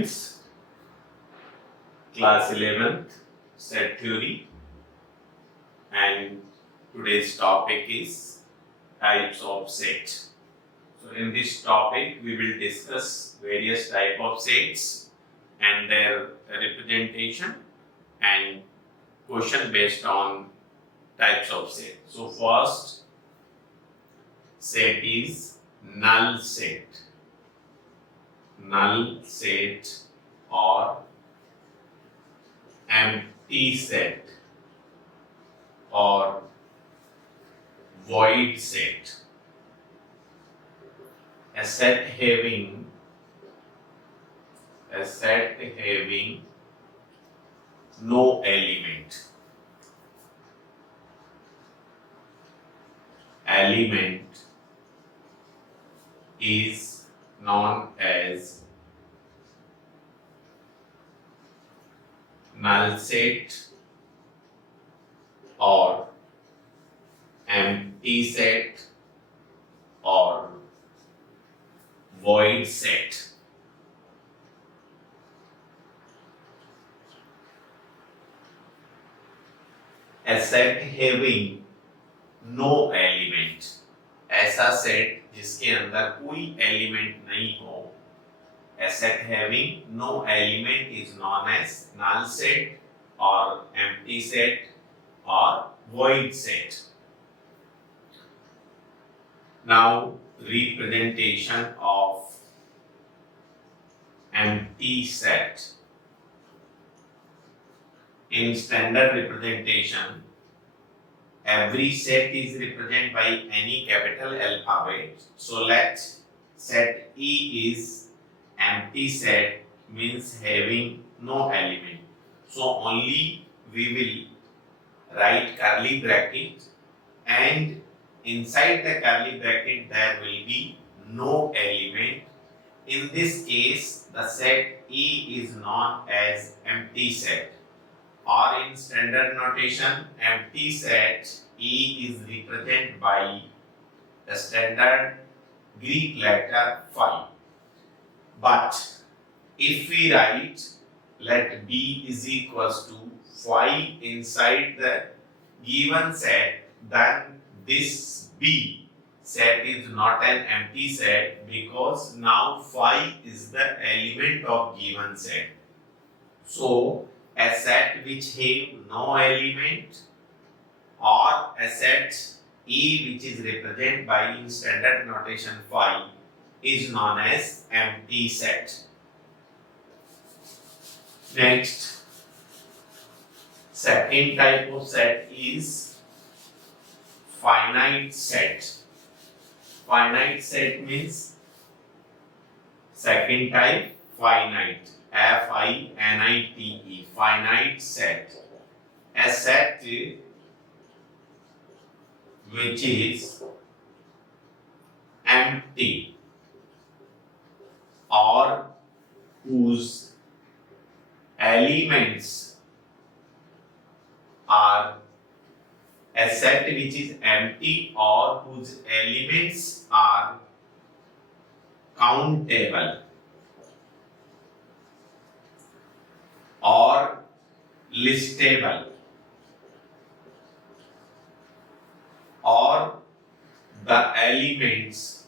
students, class 11th, set theory, and today's topic is types of set. So in this topic we will discuss various type of sets and their representation and question based on types of set. So first set is null set. Null set or empty set or void set. A set having no element. Element is known as null set or empty set or void set. A set having no element, ऐसा set जिसके अंदर कोई element नहीं हो. A set having no element is known as null set or empty set or void set. Now, representation of empty set. In standard representation, every set is represented by any capital alphabet. So let set E is empty set, means having no element. So only we will write curly bracket, and inside the curly bracket there will be no element. In this case, the set E is known as empty set, or in standard notation, empty set E is represented by the standard Greek letter phi. But if we write let B is equals to phi inside the given set, then this B set is not an empty set, because now phi is the element of given set. So a set which have no element or a set E which is represented by in standard notation phi is known as empty set. Next, second type of set is finite set. Finite set means second type finite. Finite, finite set. A set which is empty or whose elements are a set which is empty or whose elements are countable or listable, or the elements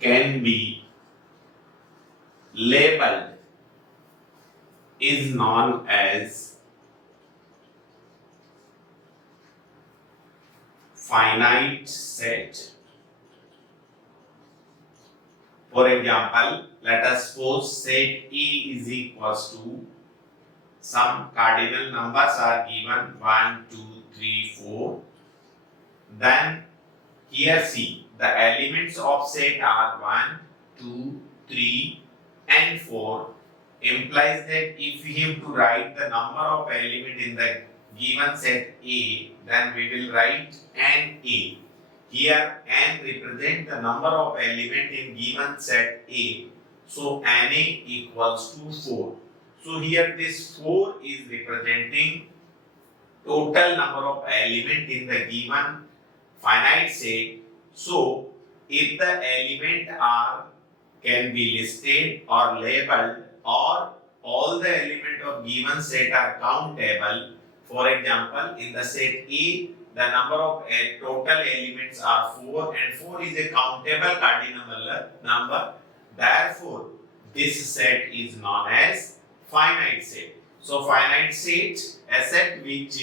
can be labeled, is known as finite set. For example, let us suppose set E is equals to some cardinal numbers are given 1, 2, 3, 4. Then here see the elements of set are 1, 2, 3 and 4, implies that if we have to write the number of element in the given set A, then we will write n A. Here n represent the number of element in given set A, so Na equals to 4. So here this 4 is representing total number of element in the given finite set. So if the element are can be listed or labeled, or all the element of given set are countable. For example, in the set A, the number of total elements are 4, and 4 is a countable cardinal number. Therefore, this set is known as finite set. So, finite set, a set which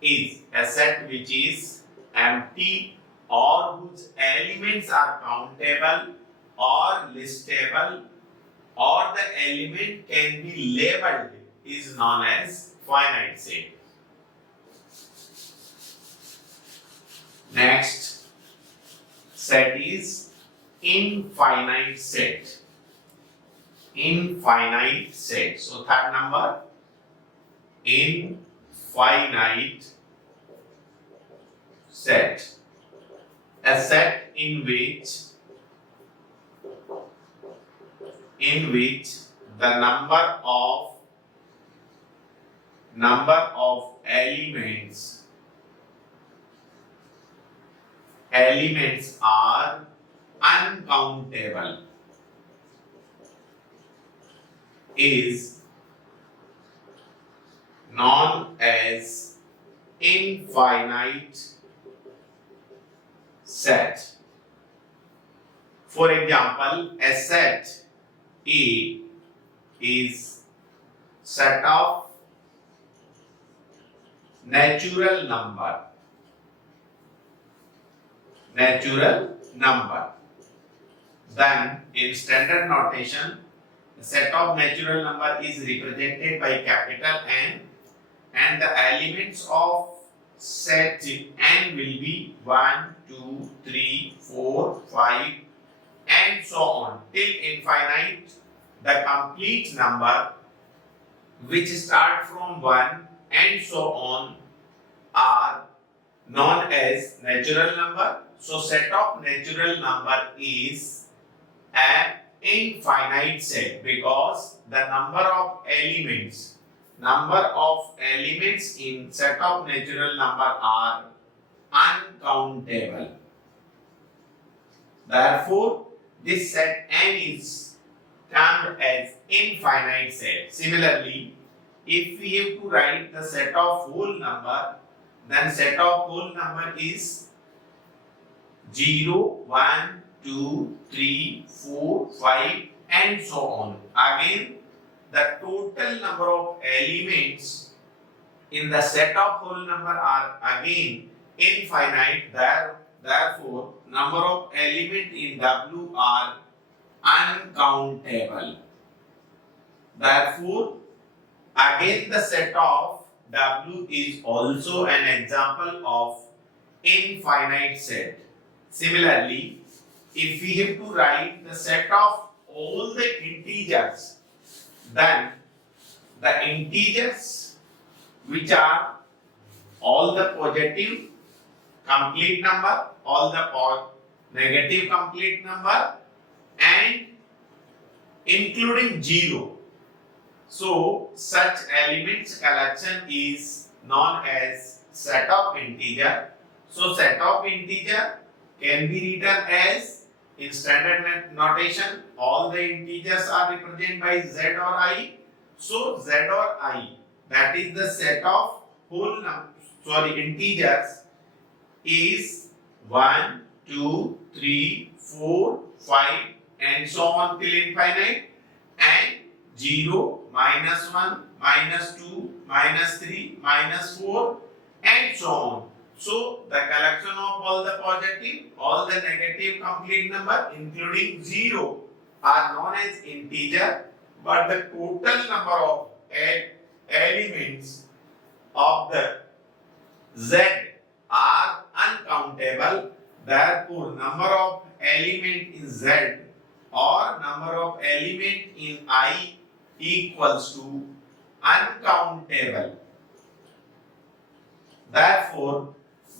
is empty or whose elements are countable or listable, or the element can be labeled, is known as finite set. Next set is infinite set. Infinite set. So third number, infinite set. A set in which the number of elements are uncountable is known as infinite set. For example, a set A is set of natural number. Then in standard notation, the set of natural number is represented by capital N, and the elements of set N will be 1, 2, 3, 4, 5 and so on till infinite. The complete number which start from 1 and so on are known as natural number. So set of natural number is an infinite set because the number of elements in set of natural number are uncountable. Therefore, this set N is termed as infinite set. Similarly, if we have to write the set of whole number, then set of whole number is 0, 1, 2, 3, 4, 5 and so on. Again, the total number of elements in the set of whole number are again infinite. Therefore, number of elements in W are uncountable. Therefore, again the set of W is also an example of infinite set. Similarly, if we have to write the set of all the integers, then the integers which are all the positive complete number, all the negative complete number and including 0. So such elements collection is known as set of integer. So set of integer can be written as, in standard notation, all the integers are represented by Z or I. So Z or I, that is the set of whole integers is 1, 2, 3, 4, 5 and so on till infinite, and 0, -1, -2, -3, -4 and so on. So the collection of all the positive, all the negative complete number including 0 are known as integer, but the total number of elements of the Z are uncountable. Therefore, number of element in Z or number of element in I equals to uncountable. Therefore,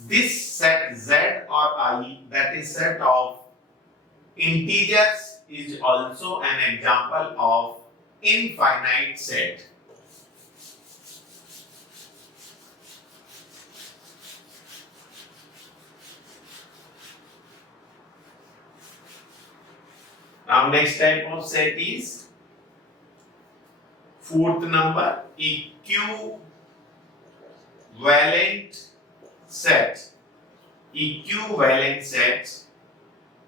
this set Z or I, that is set of integers, is also an example of infinite set. Now next type of set is fourth number, equivalent set. Equivalent set.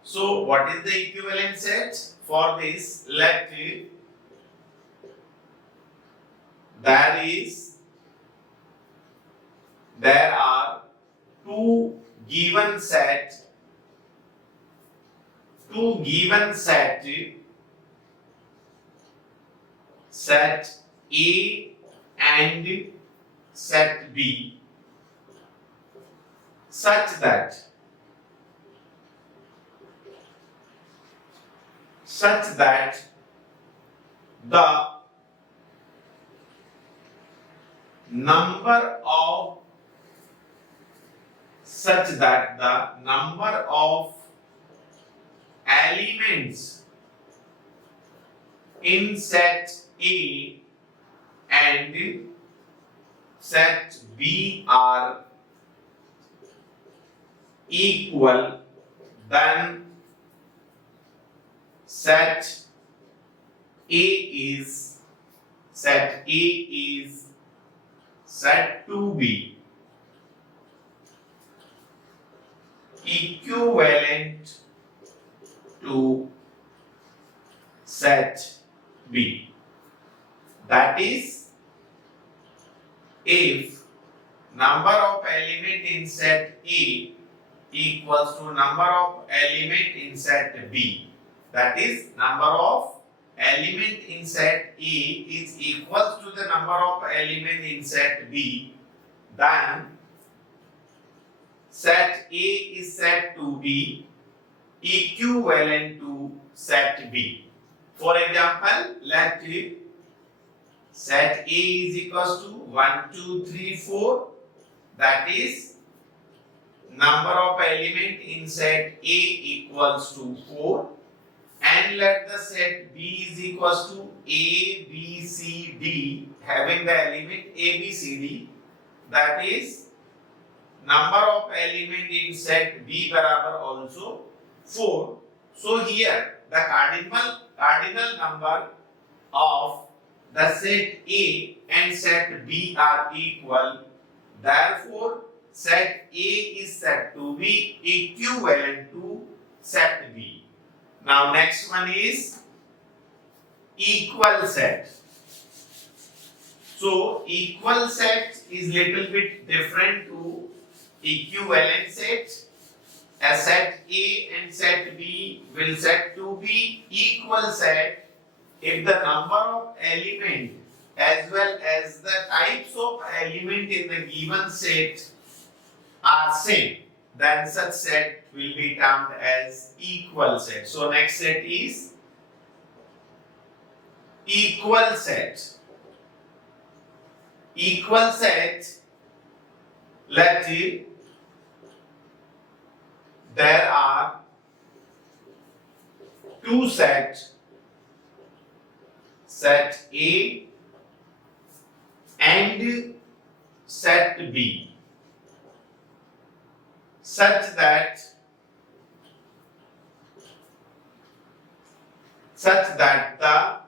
So what is the equivalent set? For this, there are two given set set A and set B, such that the number of elements in set A and set B are equal, then set A is said to be equivalent to set B. That is, if number of element in set A equals to number of element in set B, that is, number of element in set A is equal to the number of element in set B, then set A is said to be equivalent to set B. For example, let set A is equals to 1, 2, 3, 4, that is, number of element in set A equals to 4, and let the set B is equals to A, B, C, D, having the element A, B, C, D, that is, number of element in set B barabar also 4. So here the cardinal number of the set A and set B are equal. Therefore, set A is said to be equivalent to set B. Now next one is equal set. So equal set is little bit different to equivalent set. A set A and set B will said to be equal set if the number of element as well as the types of element in the given set are same, then such set will be termed as equal set. So next set is equal set. Equal set, let it, there are two sets, set A and set B, such that the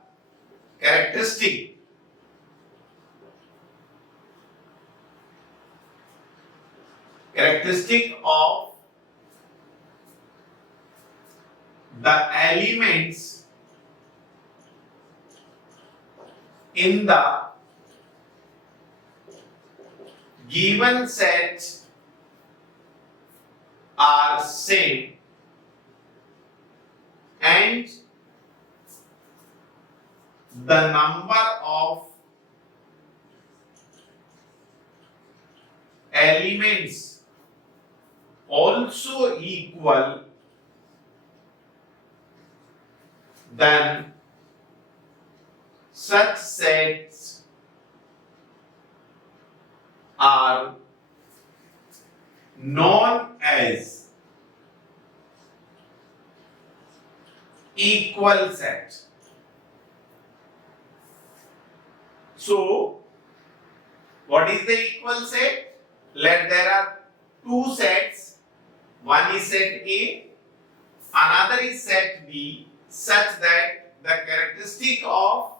characteristic of the elements in the given set are same, and the number of elements also equal, then such sets are known as equal set. So, what is the equal set? Let there are two sets. One is set A, another is set B, such that the characteristic of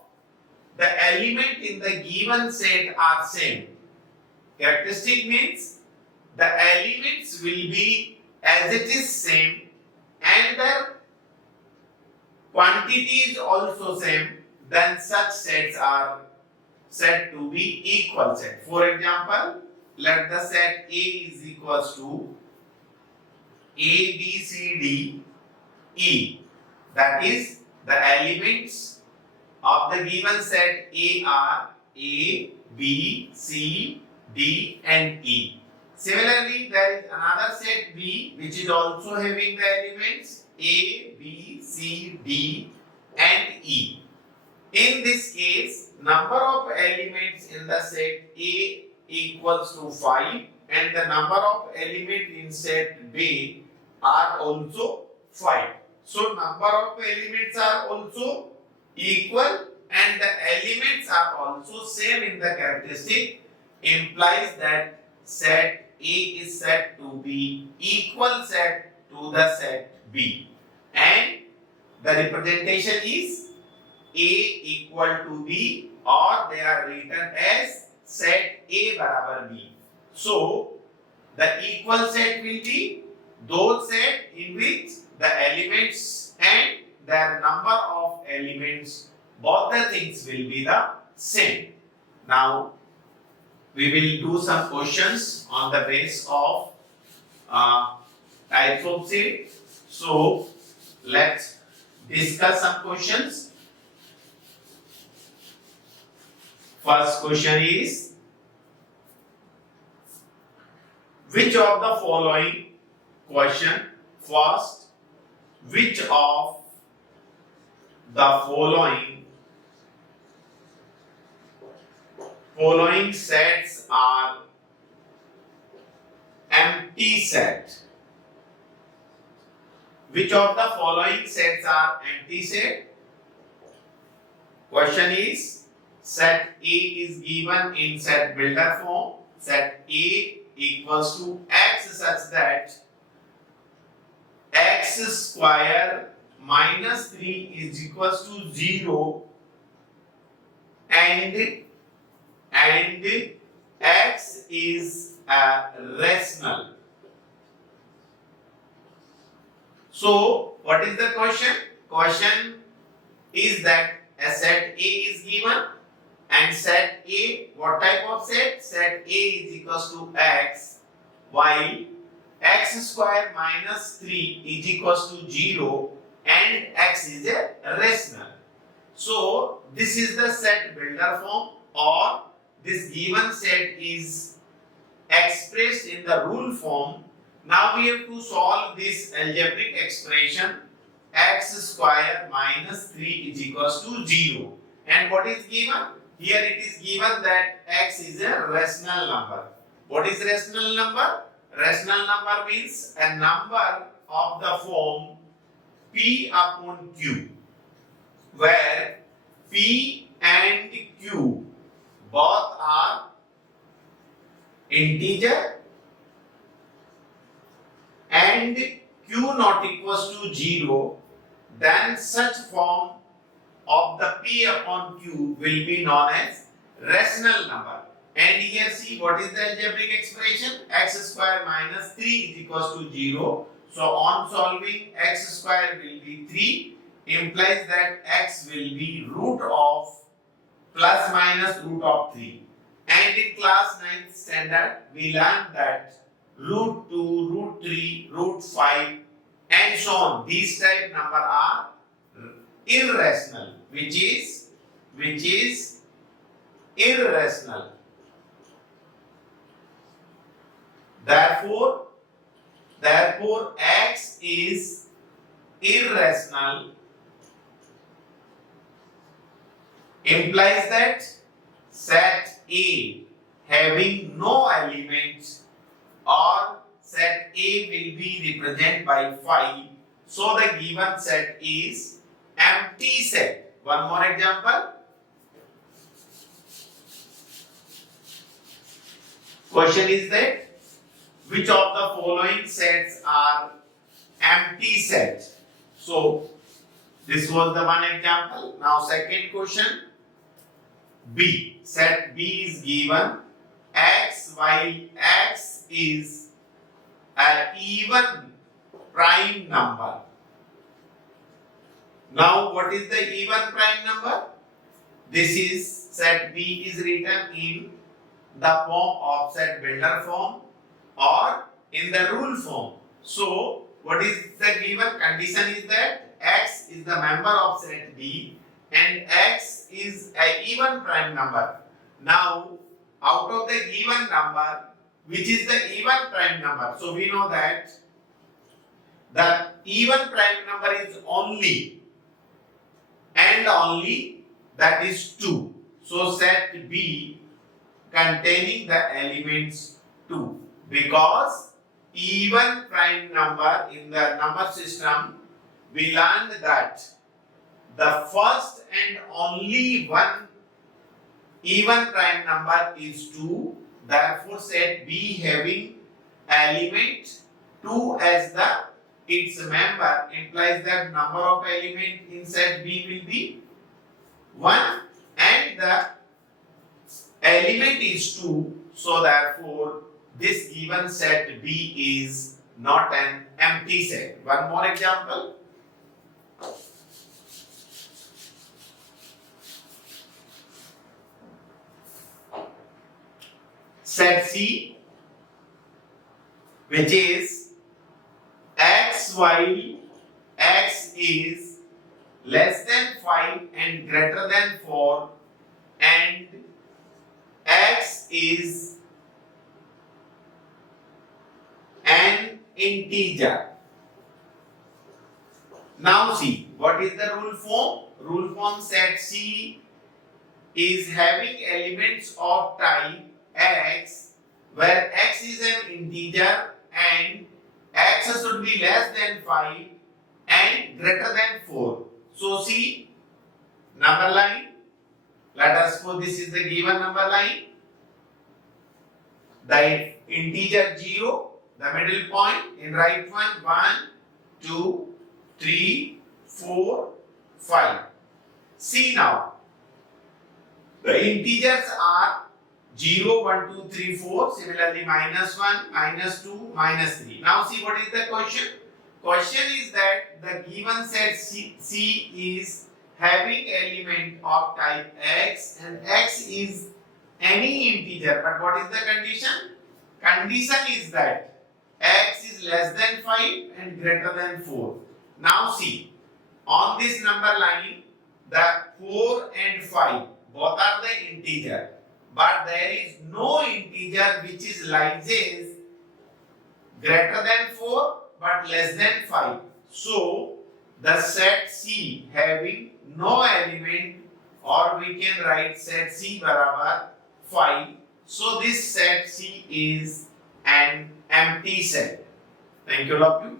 the element in the given set are same. Characteristic means the elements will be as it is same and the quantity is also same, then such sets are said to be equal set. For example, let the set A is equals to A, B, C, D, E. That is, the elements of the given set A are A, B, C, D and E. Similarly, there is another set B which is also having the elements A, B, C, D and E. In this case, number of elements in the set A equals to 5 and the number of elements in set B are also 5. So, number of elements are also equal and the elements are also same in the characteristic, implies that set A is said to be equal set to the set B and the representation is A equal to B or they are written as set A barabar B. So, the equal set will be those set in which the elements and their number of elements, both the things will be the same. Now, we will do some questions on the base of types of set. So, let's discuss some questions. First question is, which of the following question? First, which of the following sets are empty set? Which of the following sets are empty set? Question is, set A is given in set builder form. Set A equals to x such that x square minus 3 is equals to 0 and x is rational. So, what is the question? Question is that a set A is given and set A, what type of set? Set A is equals to x, while x square minus 3 is equals to 0 and x is a rational. So, this is the set builder form, or this given set is expressed in the rule form. Now we have to solve this algebraic expression x square minus 3 is equals to 0. And what is given? Here it is given that x is a rational number. What is rational number? Rational number means a number of the form P upon Q, where P and Q both are integer and Q not equals to 0, then such form of the P upon Q will be known as rational number. And here see, what is the algebraic expression? X square minus 3 is equals to 0. So on solving, x square will be 3, implies that x will be root of plus minus root of 3. And in class 9th standard, we learned that root 2, root 3, root 5 and so on. These type number are irrational, which is irrational. Therefore x is irrational, implies that set A having no elements or set A will be represented by 5. So the given set is empty set. One more example. Question is that which of the following sets are empty set? So This was the one example. Now second question. B. Set B is given x while x is an even prime number. Now what is the even prime number? This is set B is written in the form of set builder form or in the rule form. So what is the given condition is that x is the member of set B and x is an even prime number. Now out of the given number, which is the even prime number? So we know that the even prime number is only and only, that is 2. So set B containing the elements 2, because even prime number in the number system, we learned that the first and only one even prime number is 2. Therefore set B having element 2 as its member implies that number of element in set B will be 1 and the element is 2. So therefore this given set B is not an empty set. One more example. Set C, which is x while x is less than 5 and greater than 4 and x is an integer. Now see, what is the rule form? Rule form set C is having elements of type x, where x is an integer and x should be less than 5 and greater than 4. So see, number line, let us suppose this is the given number line, the integer 0, the middle point, in right one, 1, 2, 3, 4, 5. See now, the integers are 0, 1, 2, 3, 4, similarly minus 1, minus 2, minus 3. Now see what is the question? Question is that the given set C is having element of type x and x is any integer, but what is the condition? Condition is that x is less than 5 and greater than 4. Now see, on this number line, the 4 and 5 both are the integer, but there is no integer which is lises greater than 4 but less than 5. So the set C having no element, or we can write set C barabar 5. So this set C is an empty set. Thank you all of you.